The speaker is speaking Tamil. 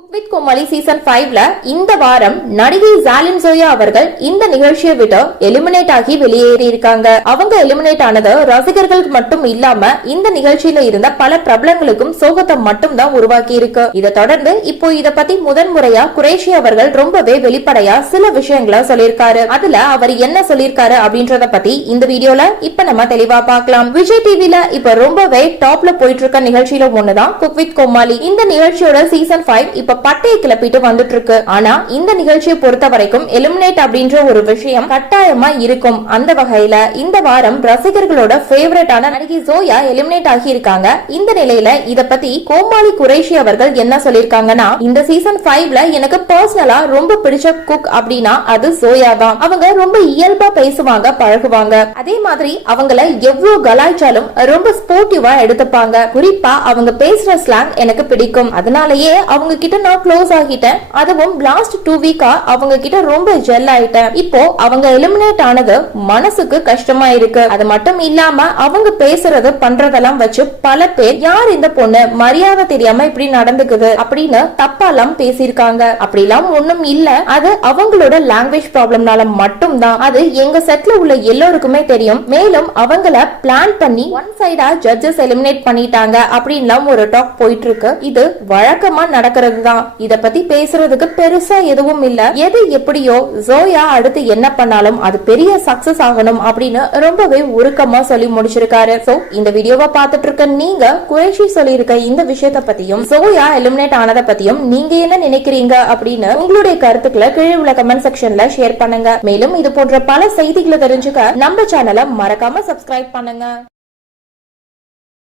குக் வித் கோமாளி சீசன் ஃபைவ்ல இந்த வாரம் நடிகை ஜாலின் ஜோயா அவர்கள் இந்த நிகழ்ச்சியை விட்டு எலிமினேட் ஆகி வெளியேறி இருக்காங்க. அவங்க எலிமினேட் ஆனது ரசிகர்களுக்கு மட்டும் இல்லாம இந்த நிகழ்ச்சியில இருந்த பல பிரபலங்களுக்கும் சோகத்தை மட்டும் தான் உருவாக்கி இருக்கு. இதை தொடர்ந்து இப்போ இத பத்தி முதன்முறையா குரேஷி அவர்கள் ரொம்பவே வெளிப்படையா சில விஷயங்களை சொல்லியிருக்காரு. அதுல அவர் என்ன சொல்லியிருக்காரு அப்படின்றத பத்தி இந்த வீடியோல இப்ப நம்ம தெளிவா பார்க்கலாம். விஜய் டிவில இப்ப ரொம்பவே டாப்ல போயிட்டு இருக்க நிகழ்ச்சியில ஒண்ணுதான் குக் வித் கோமாளி. இந்த நிகழ்ச்சியோட சீசன் ஃபைவ் இப்ப இப்ப பட்டையை கிளப்பிட்டு வந்துட்டு இருக்கு ஆனா இந்த நிகழ்ச்சியை பொறுத்த வரைக்கும் எலிமினேட் அப்படின்ற ஒரு விஷயம் கட்டாயமா இருக்கும். அந்த வகையில இந்த வாரம் ரசிகர்களோட ஃபேவரட்டான நடிகை ஜோயா எலிமினேட் ஆகி இருக்காங்க இந்த நிலையில இத பத்தி கோமாளி குரேஷி அவர்கள் என்ன சொல்லிருக்காங்கன்னா இந்த சீசன் ஃபைவ்ல எனக்கு பர்சனலா ரொம்ப பிடிச்ச குக் அப்படின்னா அது ஜோயா தான். அவங்க ரொம்ப இயல்பா பேசுவாங்க பழகுவாங்க. அதே மாதிரி அவங்கள எவ்வளவு கலாய்ச்சாலும் ரொம்ப ஸ்போர்ட்டிவா எடுத்துப்பாங்க. குறிப்பா அவங்க பேசுற ஸ்லாங் எனக்கு பிடிக்கும். அதனாலயே அவங்க கிட்ட நான் க்ளோஸ் ஆகிட்டேன். அதுவும் லாஸ்ட் டூ வீக்கா அவங்க கிட்ட ரொம்ப ஜெல் ஆயிட்டேன். இப்போ அவங்க எலிமினேட் ஆனது மனசுக்கு கஷ்டமா இருக்கு. அது மட்டும் இல்லாம அவங்க பேசுறது பண்றதெல்லாம் வச்சு பல பேர் யார் இந்த பொண்ணு? மரியாதை தெரியாம இப்படி நடந்துக்குது அப்படின்னு தப்பாலாம் பேசியிருக்காங்க. அப்படிலாம் ஒண்ணும் இல்ல. அது அவங்களோட லாங்குவேஜ் ப்ராப்ளம்னால மட்டும்தான். அது எங்க செட்ல உள்ள எல்லோருக்குமே தெரியும். மேலும் அவங்கள பிளான் பண்ணி ஒன் சைடா ஜட்ஜஸ் எலிமினேட் பண்ணிட்டாங்க. அப்படின்லாம் ஒரு டாக் போயிட்டு இருக்கு. இது வழக்கமா நடக்கிறது தான் இத பத்தி பேசுறதுக்கு பெருசா எதுவும் இல்ல. எது எப்படியோ ஜோயா அடுத்து என்ன பண்ணாலும் அது பெரிய சக்சஸ் ஆகணும் அப்படின்னு ரொம்பவே உருக்கமா சொல்லி முடிச்சிருக்காரு. சோ இந்த வீடியோவை பார்த்துட்டு இருக்க நீங்க குறைஷி சொல்லியிருக்க இந்த விஷயத்த பத்தியும் ஜோயா எலிமினேட் ஆனதை பத்தியும் நீங்க என்ன நினைக்கிறீங்க அப்படின்னு உங்களுடைய கருத்துக்களை கீழே உள்ள கமெண்ட் செக்ஷன்ல ஷேர் பண்ணுங்க. மேலும் இது போன்ற பல செய்திகளை தெரிஞ்சுக்க நம்ம சேனலை மறக்காம சப்ஸ்கிரைப் பண்ணுங்க.